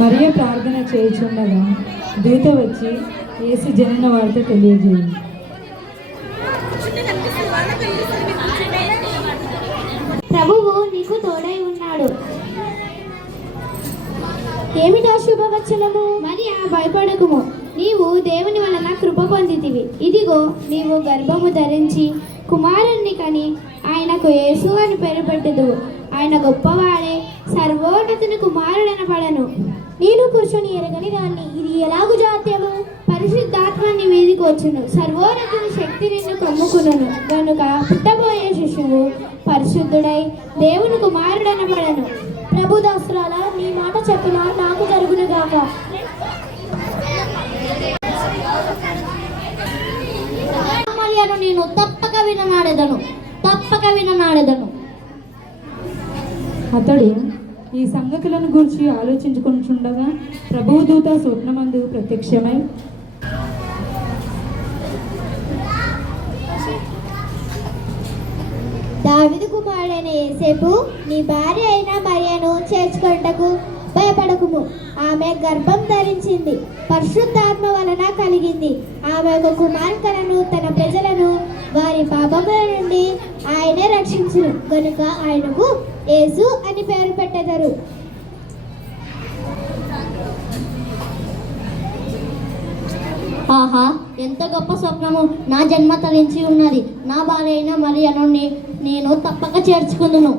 మరియ ప్రార్థన చేయుచుండగా దూత వచ్చి యేసు జనన వార్త తెలియజేయండి. ప్రభువు నీకు తోడై ఉన్నాడు. ఏమిటా శుభవచనము? మరియా, భయపడకుము, నీవు దేవుని వలన కృప పొందితివి. ఇదిగో, నీవు గర్భము ధరించి కుమారుణ్ణి కని ఆయనకు యేసు అని పేరు పెట్టుదువు. ఆయన గొప్పవాడే, సర్వోన్నతుని కుమారుడనబడను. నేను పురుషుని ఎరగని దాన్ని, ఇది ఎలాగు జాత్యము? పరిశుద్ధాత్మని మీదికి వచ్చును, సర్వోన్నతుని శక్తి నిన్ను కమ్ముకును గనుక పుట్టబోయే శిశువు పరిశుద్ధుడై దేవుని కుమారుడనబడను. ప్రభుదాసురాలా, నీ మాట చెప్పిన నాకు జరుగునుగాక. నేను తప్పక విననాడెదను. అతడు ఈ సంగతులను గురించి ఆలోచించుకుంటుండగా ప్రభువు దూత స్వప్నమందు ప్రత్యక్షమై, దావీదు కుమారుడైన యోసేపు, నీ భార్య అయిన మరియను చేర్చుకొనుటకు భయపడకుము. ఆమె గర్భం ధరించింది, పరిశుద్ధాత్మ వలన కలిగింది. ఆమె ఒక కుమార్తెను, తన ప్రజలను వారి పాపముల నుండి ఆయనే రక్షించును గనుక ఆయనకు యేసు అని పేరు పెట్టెదరు. ఆహా, ఎంత గొప్ప స్వప్నము! నా జన్మ తరించి ఉన్నది. నా భార్య అయిన మరియను నేను తప్పక చేర్చుకుందును.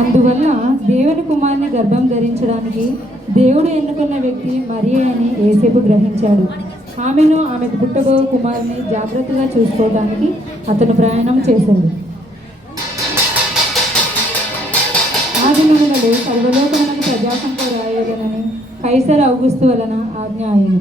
అందువల్ల దేవుని కుమారుని గర్భం ధరించడానికి దేవుడు ఎన్నుకున్న వ్యక్తి మరియ అని యేసేపు గ్రహించాడు. ఆమెకు పుట్టబో కుమారుని జాగ్రత్తగా చూసుకోవడానికి అతను ప్రయాణం చేశాడు. ఆ దినములలో సర్వలోకమునకు ప్రజాసంఖ్య రాయగలనని కైసర్ ఔగుస్తు వలన ఆజ్ఞ అయ్యను.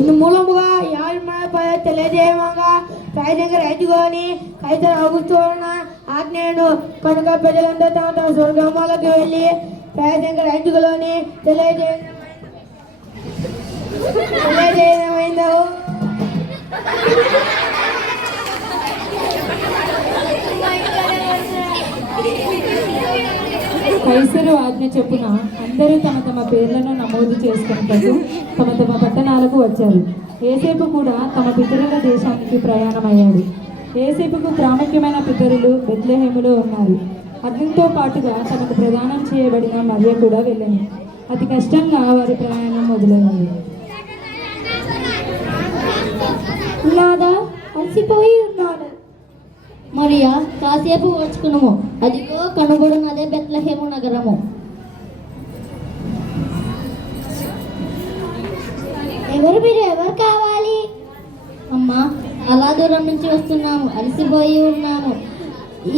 ఇందు మూలముగా యాజమాన్యపై తెలియజేయగా రాజంగా రైతుకొని కైసర్ ఔగుస్తు వలన ఆజ్ఞను కనుక ప్రజలందరూ తమ తమ స్వర్గములకు వెళ్ళి రాజంగా రైతులని తెలియజేయమైందో. కైసరు ఆజ్ఞ చొప్పున అందరూ తమ తమ పేర్లను నమోదు చేసుకున్నట్టు తమ తమ పట్టణాలకు వచ్చారు. యేసేపు కూడా తమ పితరుల దేశానికి ప్రయాణమయ్యాడు. యేసేపుకు ప్రాముఖ్యమైన పితరులు బెత్లెహేములో ఉన్నారు. అతనితో పాటుగా తమకు ప్రదానం చేయబడిన మరియ కూడా వెళ్ళింది. అతి కష్టంగా వారి ప్రయాణం మొదలైంది. అలసిపోయి ఉన్నాను. మరియా, కాసేపు ఓర్చుకునుము. అదిగో కనుగొడున్నదే బెత్లెహేము నగరము. ఎవరు కావాలి? అమ్మా, అలా దూరం నుంచి వస్తున్నాము, అలసిపోయి ఉన్నాము.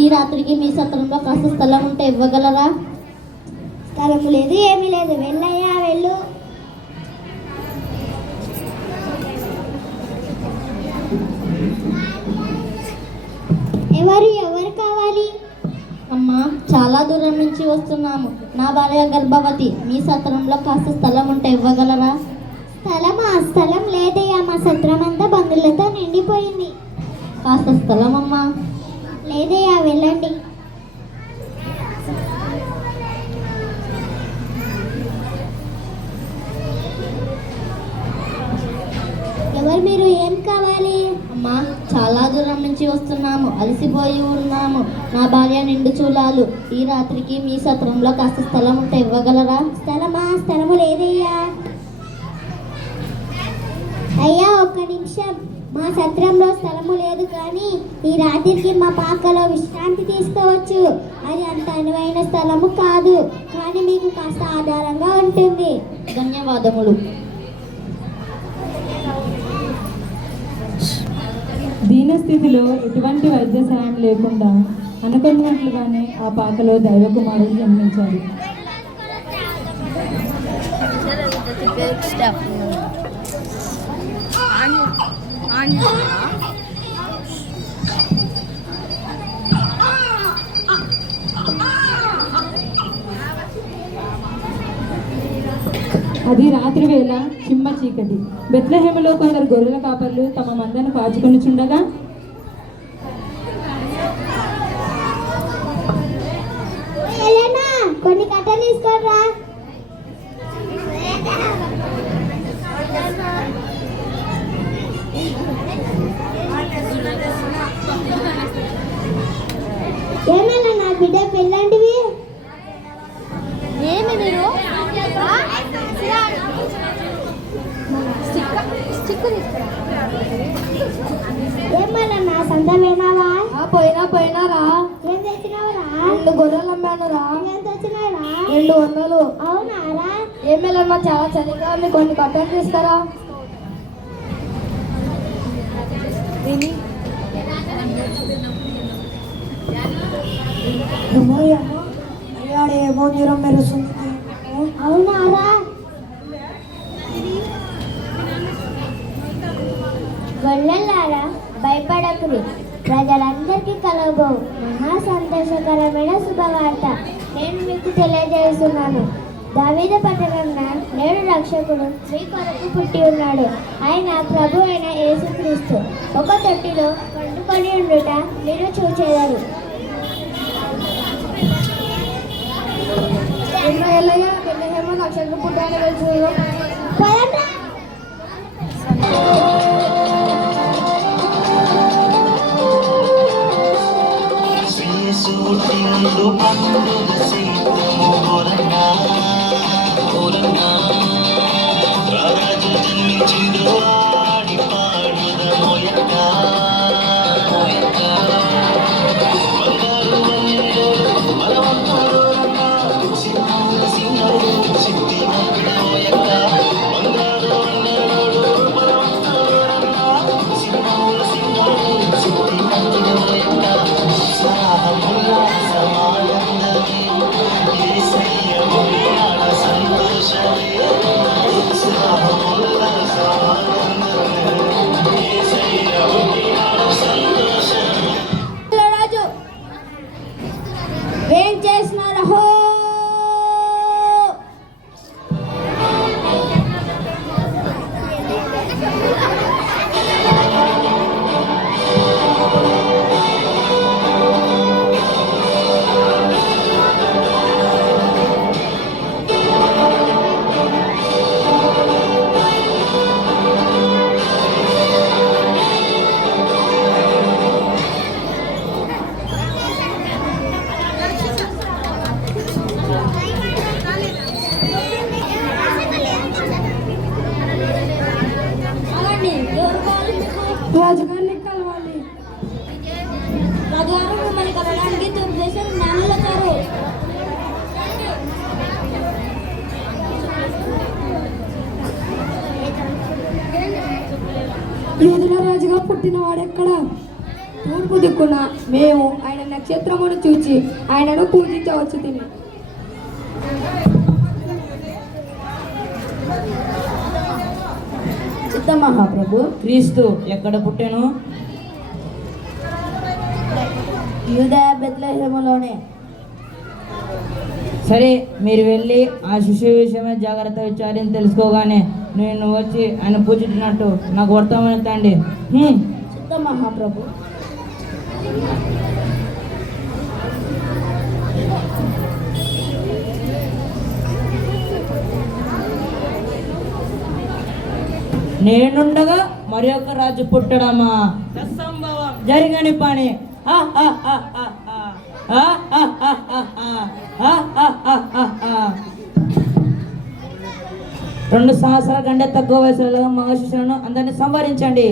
ఈ రాత్రికి మీ సత్రంలో కాస్త స్థలం ఉంటే ఇవ్వగలరా? స్థలం లేదు, ఏమీ లేదు. వెళ్ళయ్యా, వెళ్ళు. ఎవరు కావాలి? అమ్మా, చాలా దూరం నుంచి వస్తున్నాము. నా భార్య గర్భవతి. మీ సత్రంలో కాస్త స్థలం ఉంటే ఇవ్వగలరా? స్థలం లేదయ్యా, మా సత్రం అంతా బంధువులతో నిండిపోయింది. కాస్త స్థలం అమ్మా. లేదయ్యా, వెళ్ళండి. ఎవరు మీరు? ఏం కావాలి? అమ్మా, చాలా దూరం నుంచి వస్తున్నాము, అలసిపోయి ఉన్నాము. నా భార్య నిండు చూలాలు. ఈ రాత్రికి మీ సత్రంలో కాస్త స్థలం ఉంటే ఇవ్వగలరా? స్థలము లేదయ్యా. అయ్యా, ఒక్క నిమిషం. మా సత్రంలో స్థలము లేదు, కానీ ఈ రాత్రికి మా పాకలో విశ్రాంతి తీసుకోవచ్చు. అది అంత అనువైన స్థలము కాదు, కానీ మీకు కాస్త ఆధారంగా ఉంటుంది. ధన్యవాదములు. దీనస్థితిలో ఎటువంటి వైద్య సాయం లేకుండా అనుకున్నట్లుగానే ఆ పాకలో దైవకుమారుడు జన్మించాడు. అది రాత్రి వేళ చిమ్మ చీకటి. బెత్లెహేములో కొందరు గొర్రెల కాపర్లు తమ మందను కాచుకొని చుండగా కొన్ని కట్టలు తీసుకోరా. ఏమన్నా నా బిడ్డ పెళ్ళంటివి? ఏమి మీరు ఏమన్నా నా సంత వినావా? పోయినారా. ఏం తెచ్చినావరా? 2 గొర్రెలు అమ్మానురా. ఎంత వచ్చినారా? 200. అవునారా? ఏమేలమ్మా చాలా చలిగా ఉంది, కొన్ని కట్టలు తీసుకురా. ఏమో జ్వరం మెరుస్తుంది. అవునారా? గొల్లలారా భయపడకురి, ప్రజలందరికీ కలగబో మహా సంతోషకరమైన శుభవార్త నేను మీకు తెలియజేస్తున్నాను. దావీదు పట్టణంన నేడు రక్షకుడు మీ కొరకు పుట్టి ఉన్నాడు. ఆయన ప్రభు అయిన యేసుక్రీస్తు. ఒక తొట్టిలో పండుకొని ఉండుట మీరు చూచెదరు. రక్షకుడు పుట్టాన్ని తెలుసు. ఏం చేసినారు? హో రాజుగారిని కలవాలి. రాజుగారు మిమ్మల్ని కలవడానికి తూర్పు దేశం జ్ఞానులు వచ్చారు. యూదుల రాజుగా పుట్టిన వాడెక్కడ? తూర్పు దిక్కున. మేము ఆయన నక్షత్రమును చూచి ఆయనను పూజించవచ్చు. తిని మహాప్రభు, క్రీస్తు ఎక్కడ పుట్టాను? యూదయ బెత్లెహేములోనే. సరే, మీరు వెళ్ళి ఆ శిశువు విషయమే జాగ్రత్త విచారించి తెలుసుకోగానే నేను వచ్చి ఆయన పూజించినట్టు నాకు వర్తమానం తండి. చిత్త మహాప్రభు. నేనుండగా మరి ఒక రాజు పుట్టడమా? అసంభవం, జరగని పని. రెండు సంవత్సరాల కంటే తక్కువ వయసులో మగ శిశువులను అందరినీ సంహరించండి.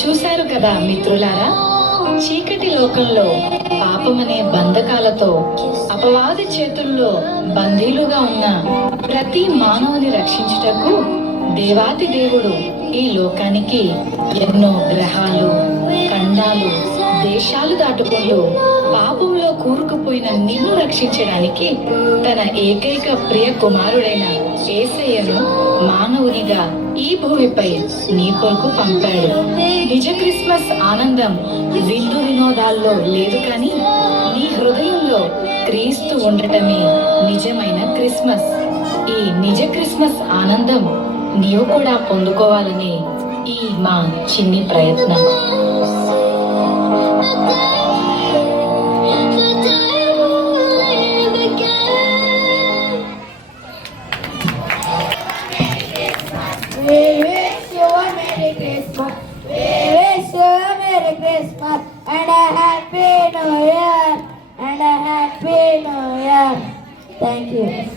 చూశారు కదా మిత్రులారా, చీకటి లోకంలో పాపమనే బంధకాలతో అపవాది చేతుల్లో బందీలుగా ఉన్న ప్రతి మానవుని రక్షించుటకు దేవాతి దేవుడు ఈ లోకానికి ఎన్నో గ్రహాలు, ఖండాలు, దేశాలు దాటుకుంటూ పాపంలో కూరుకుపోయిన నిన్ను రక్షించడానికి తన ఏకైక ప్రియ కుమారుడైన యేసయ్యను మానవునిగా ఈ భూమిపై నీ కొరకు పంపాడు. నిజ క్రిస్మస్ ఆనందం విందు వినోదాల్లో లేదు, కానీ నీ హృదయంలో క్రీస్తు ఉండటమే నిజమైన క్రిస్మస్. ఈ నిజ క్రిస్మస్ ఆనందం నీవు కూడా పొందుకోవాలని ఈ మా చిన్ని ప్రయత్నం. We wish you a Merry Christmas. We wish you a Merry Christmas and a Happy New Year. And a Happy New Year. Thank you.